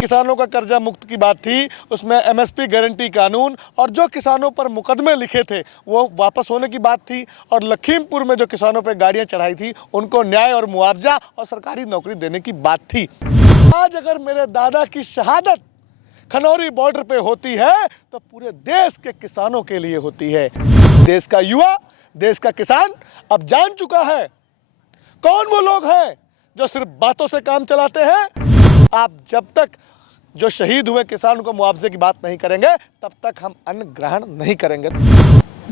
किसानों का कर्जा मुक्त की बात थी, उसमें एमएसपी गारंटी कानून और जो किसानों पर मुकदमे लिखे थे वो वापस होने की बात थी, और लखीमपुर में जो किसानों पर गाड़ियां चढ़ाई थी उनको न्याय और मुआवजा और सरकारी नौकरी देने की बात थी। आज अगर मेरे दादा की शहादत खनौरी बॉर्डर पे होती है तो पूरे देश के किसानों के लिए होती है। देश का युवा, देश का किसान अब जान चुका है कौन वो लोग हैं जो सिर्फ बातों से काम चलाते हैं। आप जब तक जो शहीद हुए किसान को मुआवजे की बात नहीं करेंगे तब तक हम अन्न ग्रहण नहीं करेंगे।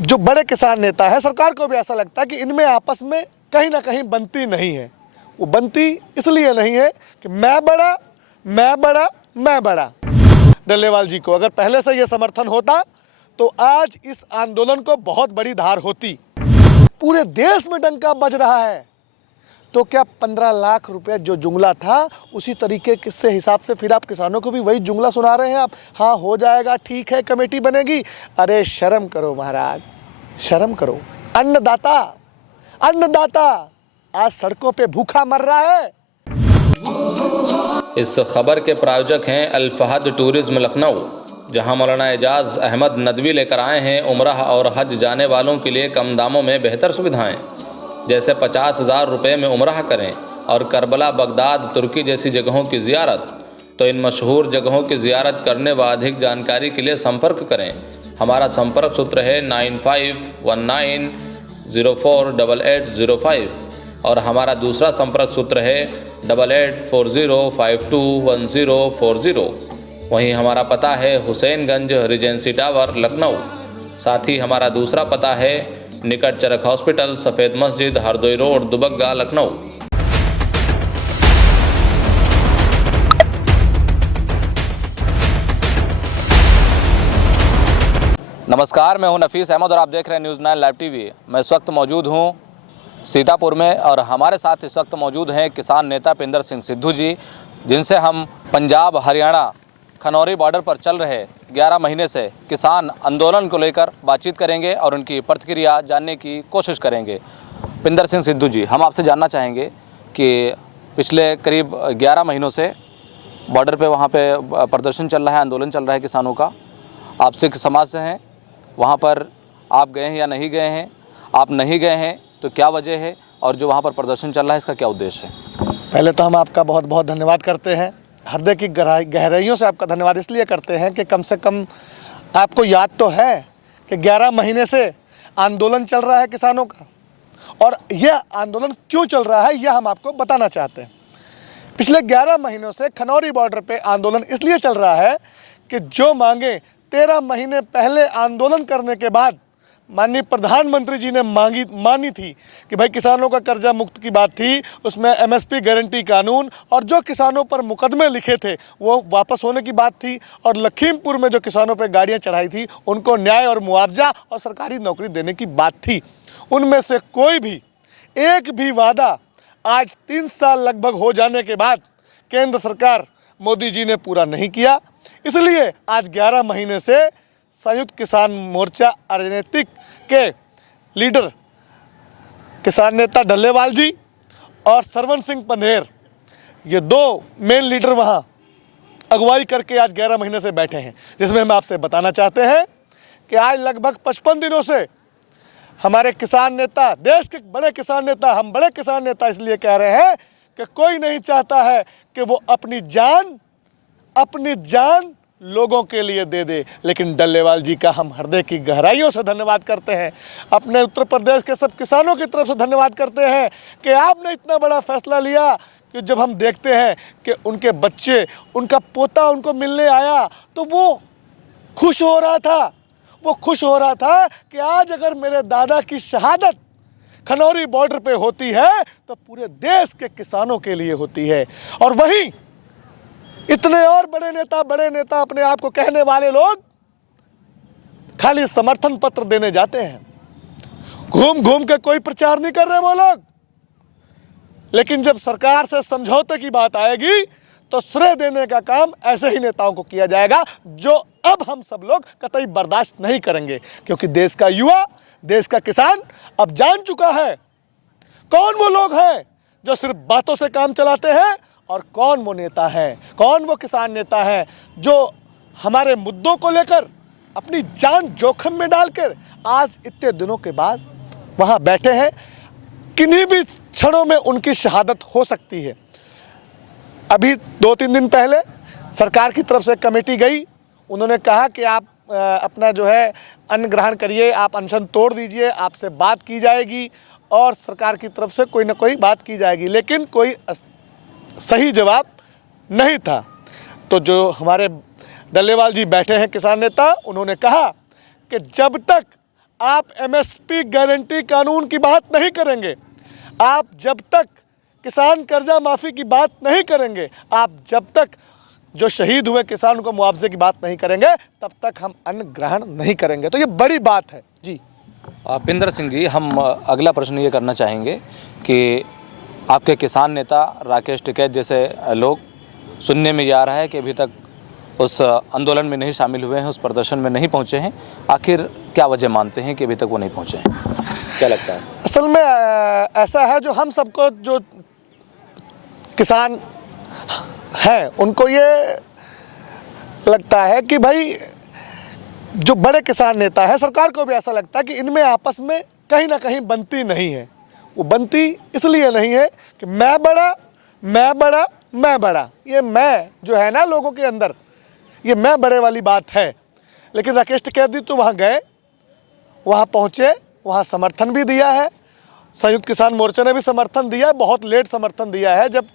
जो बड़े किसान नेता है, सरकार को भी ऐसा लगता है कि इनमें आपस में कहीं ना कहीं बनती नहीं है। वो बनती इसलिए नहीं है कि मैं बड़ा मैं बड़ा मैं बड़ा। डल्लेवाल जी को अगर पहले से यह समर्थन होता तो आज इस आंदोलन को बहुत बड़ी धार होती। पूरे देश में डंका बज रहा है तो क्या 15 लाख रुपए जो जुमला था उसी तरीके से हिसाब से फिर आप किसानों को भी वही जुमला सुना रहे हैं आप? हाँ हो जाएगा, ठीक है, कमेटी बनेगी। अरे शर्म करो महाराज, शर्म करो। अन्नदाता अन्नदाता आज सड़कों पे भूखा मर रहा है। इस खबर के प्रायोजक हैं अल फहद टूरिज्म लखनऊ, जहां मौलाना एजाज अहमद नदवी लेकर आए हैं उमराह और हज जाने वालों के लिए कम दामों में बेहतर सुविधाएं, जैसे 50,000 रुपये में उमराह करें और करबला, बगदाद, तुर्की जैसी जगहों की ziyarat। तो इन मशहूर जगहों की ज़ियारत करने व अधिक जानकारी के लिए संपर्क करें। हमारा संपर्क सूत्र है 9519048805 और हमारा दूसरा संपर्क सूत्र है 8840521040। वहीं हमारा पता है हुसैनगंज रीजेंसी टावर लखनऊ। साथ ही हमारा दूसरा पता है निकट चरक हॉस्पिटल, सफ़ेद मस्जिद, हरदोई रोड, दुबग्गा, लखनऊ। नमस्कार, मैं हूं नफीस अहमद और आप देख रहे हैं न्यूज़ 9 लाइव टीवी। मैं इस वक्त मौजूद हूं सीतापुर में और हमारे साथ इस वक्त मौजूद हैं किसान नेता पिंदर सिंह सिद्धू जी, जिनसे हम पंजाब हरियाणा खनौरी बॉर्डर पर चल रहे 11 महीने से किसान आंदोलन को लेकर बातचीत करेंगे और उनकी प्रतिक्रिया जानने की कोशिश करेंगे। पिंदर सिंह सिद्धू जी, हम आपसे जानना चाहेंगे कि पिछले करीब 11 महीनों से बॉर्डर पे वहाँ पे प्रदर्शन चल रहा है, आंदोलन चल रहा है किसानों का। आप सिख समाज से हैं, वहाँ पर आप गए हैं या नहीं गए हैं? आप नहीं गए हैं तो क्या वजह है, और जो वहाँ पर प्रदर्शन चल रहा है इसका क्या उद्देश्य है? पहले तो हम आपका बहुत बहुत धन्यवाद करते हैं। हृदय की गहराइयों से आपका धन्यवाद इसलिए करते हैं कि कम से कम आपको याद तो है कि 11 महीने से आंदोलन चल रहा है किसानों का, और यह आंदोलन क्यों चल रहा है यह हम आपको बताना चाहते हैं। पिछले 11 महीनों से खनौरी बॉर्डर पे आंदोलन इसलिए चल रहा है कि जो मांगे 13 महीने पहले आंदोलन करने के बाद माननीय प्रधानमंत्री जी ने मानी थी कि भाई किसानों का कर्जा मुक्त की बात थी, उसमें एमएसपी गारंटी कानून और जो किसानों पर मुकदमे लिखे थे वो वापस होने की बात थी, और लखीमपुर में जो किसानों पर गाड़ियां चढ़ाई थी उनको न्याय और मुआवजा और सरकारी नौकरी देने की बात थी। उनमें से कोई भी एक भी वादा आज 3 साल लगभग हो जाने के बाद केंद्र सरकार मोदी जी ने पूरा नहीं किया। इसलिए आज 11 महीने से संयुक्त किसान मोर्चा राजनीतिक के लीडर किसान नेता डल्लेवाल जी और सरवन सिंह पंधेर, ये 2 मेन लीडर वहाँ अगुवाई करके आज 11 महीने से बैठे हैं, जिसमें हम आपसे बताना चाहते हैं कि आज लगभग 55 दिनों से हमारे किसान नेता, देश के बड़े किसान नेता, हम बड़े किसान नेता इसलिए कह रहे हैं कि कोई नहीं चाहता है कि वो अपनी जान लोगों के लिए दे दे, लेकिन डल्लेवाल जी का हम हृदय की गहराइयों से धन्यवाद करते हैं। अपने उत्तर प्रदेश के सब किसानों की तरफ से धन्यवाद करते हैं कि आपने इतना बड़ा फैसला लिया कि जब हम देखते हैं कि उनके बच्चे, उनका पोता उनको मिलने आया तो वो खुश हो रहा था। वो खुश हो रहा था कि आज अगर मेरे दादा की शहादत खनौरी बॉर्डर पे होती है तो पूरे देश के किसानों के लिए होती है। और वहीं इतने और बड़े नेता अपने आप को कहने वाले लोग खाली समर्थन पत्र देने जाते हैं, घूम घूम के कोई प्रचार नहीं कर रहे वो लोग, लेकिन जब सरकार से समझौते की बात आएगी तो श्रेय देने का काम ऐसे ही नेताओं को किया जाएगा, जो अब हम सब लोग कतई बर्दाश्त नहीं करेंगे। क्योंकि देश का युवा, देश का किसान अब जान चुका है कौन वो लोग हैं जो सिर्फ बातों से काम चलाते हैं और कौन वो नेता है, कौन वो किसान नेता है जो हमारे मुद्दों को लेकर अपनी जान जोखिम में डालकर आज इतने दिनों के बाद वहाँ बैठे हैं। किन्हीं भी क्षणों में उनकी शहादत हो सकती है। अभी 2-3 दिन पहले सरकार की तरफ से कमेटी गई, उन्होंने कहा कि आप अपना जो है अन्न ग्रहण करिए, आप अनशन तोड़ दीजिए, आपसे बात की जाएगी और सरकार की तरफ से कोई ना कोई बात की जाएगी, लेकिन कोई सही जवाब नहीं था। तो जो हमारे डल्लेवाल जी बैठे हैं किसान नेता, उन्होंने कहा कि जब तक आप एमएसपी गारंटी कानून की बात नहीं करेंगे, आप जब तक किसान कर्जा माफ़ी की बात नहीं करेंगे, आप जब तक जो शहीद हुए किसान को मुआवजे की बात नहीं करेंगे, तब तक हम अन्न ग्रहण नहीं करेंगे। तो ये बड़ी बात है जी। पिंदर सिंह जी, हम अगला प्रश्न ये करना चाहेंगे कि आपके किसान नेता राकेश टिकैत जैसे लोग, सुनने में आ रहा है कि अभी तक उस आंदोलन में नहीं शामिल हुए हैं, उस प्रदर्शन में नहीं पहुंचे हैं। आखिर क्या वजह मानते हैं कि अभी तक वो नहीं पहुंचे हैं? क्या लगता है? असल में ऐसा है, जो हम सबको जो किसान हैं उनको ये लगता है कि भाई जो बड़े किसान नेता है, सरकार को भी ऐसा लगता है कि इनमें आपस में कहीं ना कहीं बनती नहीं है। वो बनती इसलिए नहीं है कि मैं बड़ा मैं बड़ा मैं बड़ा, ये मैं जो है ना लोगों के अंदर, ये मैं बड़े वाली बात है। लेकिन राकेश टिकैत जी तो वहाँ गए, वहाँ पहुँचे, वहाँ समर्थन भी दिया है। संयुक्त किसान मोर्चा ने भी समर्थन दिया है, बहुत लेट समर्थन दिया है, जब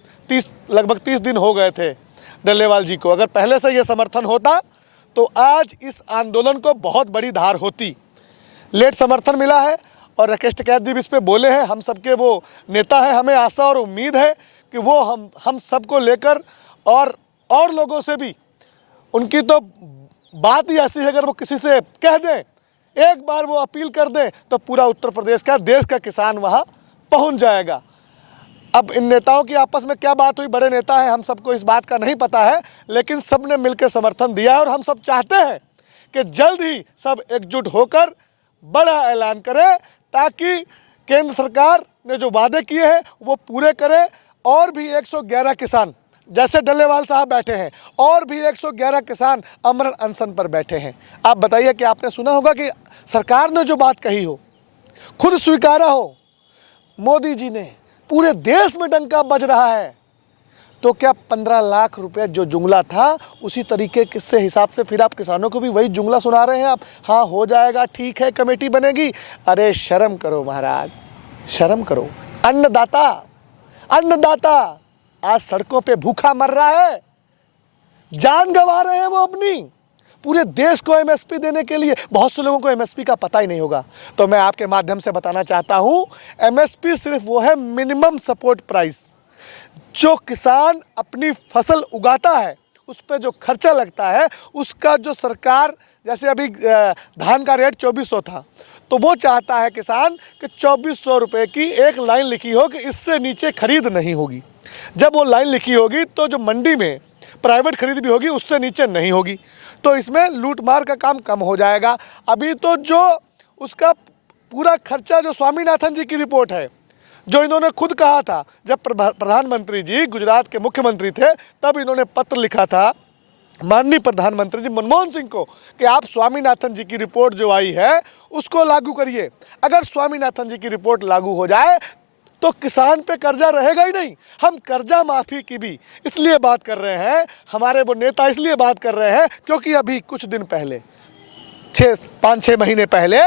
लगभग 30 दिन हो गए थे डल्लेवाल जी को। अगर पहले से ये समर्थन होता तो आज इस आंदोलन को बहुत बड़ी धार होती। लेट समर्थन मिला है और राकेश टिकैत जी भी इस पर बोले हैं। हम सबके वो नेता हैं, हमें आशा और उम्मीद है कि वो हम सबको लेकर और लोगों से भी, उनकी तो बात ही ऐसी है, अगर वो किसी से कह दें, एक बार वो अपील कर दें, तो पूरा उत्तर प्रदेश का, देश का किसान वहाँ पहुँच जाएगा। अब इन नेताओं की आपस में क्या बात हुई, बड़े नेता हैं, हम सबको इस बात का नहीं पता है, लेकिन सब ने मिलकर समर्थन दिया है और हम सब चाहते हैं कि जल्द ही सब एकजुट होकर बड़ा ऐलान करें, ताकि केंद्र सरकार ने जो वादे किए हैं वो पूरे करे। और भी 111 किसान, जैसे डल्लेवाल साहब बैठे हैं, और भी 111 किसान अमरण अनशन पर बैठे हैं। आप बताइए कि आपने सुना होगा कि सरकार ने जो बात कही हो, खुद स्वीकारा हो, मोदी जी ने, पूरे देश में डंका बज रहा है, तो क्या 15 लाख रुपए जो जुमला था, उसी तरीके से हिसाब से फिर आप किसानों को भी वही जुमला सुना रहे हैं आप? हाँ हो जाएगा, ठीक है, कमेटी बनेगी। अरे शर्म करो महाराज, शर्म करो। अन्नदाता आज सड़कों पे भूखा मर रहा है, जान गंवा रहे हैं वो अपनी, पूरे देश को एमएसपी देने के लिए। बहुत से लोगों को एमएसपी का पता ही नहीं होगा, तो मैं आपके माध्यम से बताना चाहता हूं, एमएसपी सिर्फ वो है, मिनिमम सपोर्ट प्राइस। जो किसान अपनी फसल उगाता है, उस पर जो खर्चा लगता है, उसका जो सरकार, जैसे अभी धान का रेट 2400 था, तो वो चाहता है किसान कि 2400 रुपये की एक लाइन लिखी हो कि इससे नीचे खरीद नहीं होगी। जब वो लाइन लिखी होगी तो जो मंडी में प्राइवेट खरीद भी होगी, उससे नीचे नहीं होगी, तो इसमें लूट मार का काम कम हो जाएगा। अभी तो जो उसका पूरा खर्चा, जो स्वामीनाथन जी की रिपोर्ट है, जो इन्होंने खुद कहा था, जब प्रधानमंत्री जी गुजरात के मुख्यमंत्री थे, तब इन्होंने पत्र लिखा था माननीय प्रधानमंत्री जी मनमोहन सिंह को कि आप स्वामीनाथन जी की रिपोर्ट जो आई है उसको लागू करिए। अगर स्वामीनाथन जी की रिपोर्ट लागू हो जाए तो किसान पे कर्जा रहेगा ही नहीं। हम कर्जा माफ़ी की भी इसलिए बात कर रहे हैं, हमारे वो नेता इसलिए बात कर रहे हैं, क्योंकि अभी कुछ दिन पहले, 5-6 महीने पहले,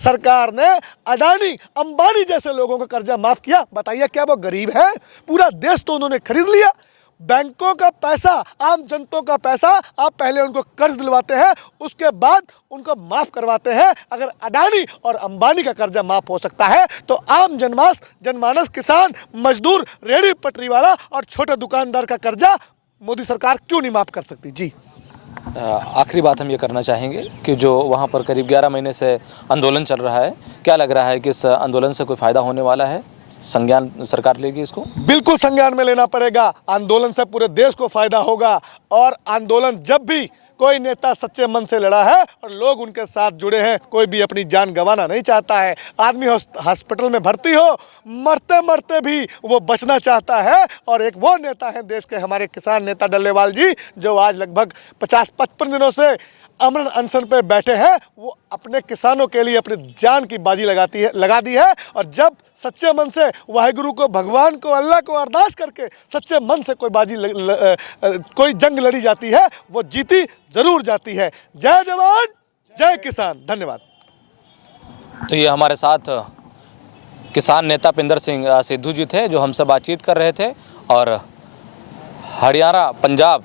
सरकार ने अडानी अंबानी जैसे लोगों का कर्जा माफ़ किया। बताइए क्या वो गरीब है? पूरा देश तो उन्होंने खरीद लिया। बैंकों का पैसा, आम जनता का पैसा, आप पहले उनको कर्ज दिलवाते हैं, उसके बाद उनको माफ़ करवाते हैं। अगर अडानी और अंबानी का कर्जा माफ़ हो सकता है तो आम जनमानस, किसान, मजदूर, रेहड़ी पटरी वाला और छोटे दुकानदार का कर्जा मोदी सरकार क्यों नहीं माफ़ कर सकती? जी। आखिरी बात हम ये करना चाहेंगे कि जो वहाँ पर करीब 11 महीने से आंदोलन चल रहा है, क्या लग रहा है कि इस आंदोलन से कोई फ़ायदा होने वाला है? संज्ञान सरकार लेगी इसको? बिल्कुल संज्ञान में लेना पड़ेगा। आंदोलन से पूरे देश को फायदा होगा, और आंदोलन जब भी कोई नेता सच्चे मन से लड़ा है और लोग उनके साथ जुड़े हैं। कोई भी अपनी जान गंवाना नहीं चाहता है। आदमी हॉस्पिटल में भर्ती हो, मरते मरते भी वो बचना चाहता है। और एक वो नेता है देश के, हमारे किसान नेता डल्लेवाल जी, जो आज लगभग 50-55 दिनों से अमन अनशन पे बैठे हैं। वो अपने किसानों के लिए अपनी जान की बाजी लगा दी है। और जब सच्चे मन से वाहिगुरु को, भगवान को, अल्लाह को अरदास करके सच्चे मन से कोई जंग लड़ी जाती है, वो जीती जरूर जाती है। जय जवान जय किसान। धन्यवाद। तो ये हमारे साथ किसान नेता पिंदर सिंह सिद्धू जी थे, जो हमसे बातचीत कर रहे थे और हरियाणा पंजाब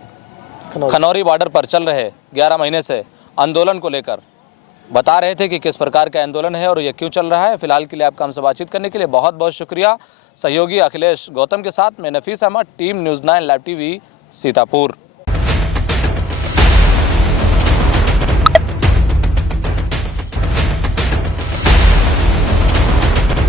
खनौरी बॉर्डर पर चल रहे 11 महीने से आंदोलन को लेकर बता रहे थे कि किस प्रकार का आंदोलन है और ये क्यों चल रहा है। फिलहाल के लिए आपका हमसे बातचीत करने के लिए बहुत बहुत शुक्रिया। सहयोगी अखिलेश गौतम के साथ मैं Nafees Ahmad, team news 9 live TV, Sitapur.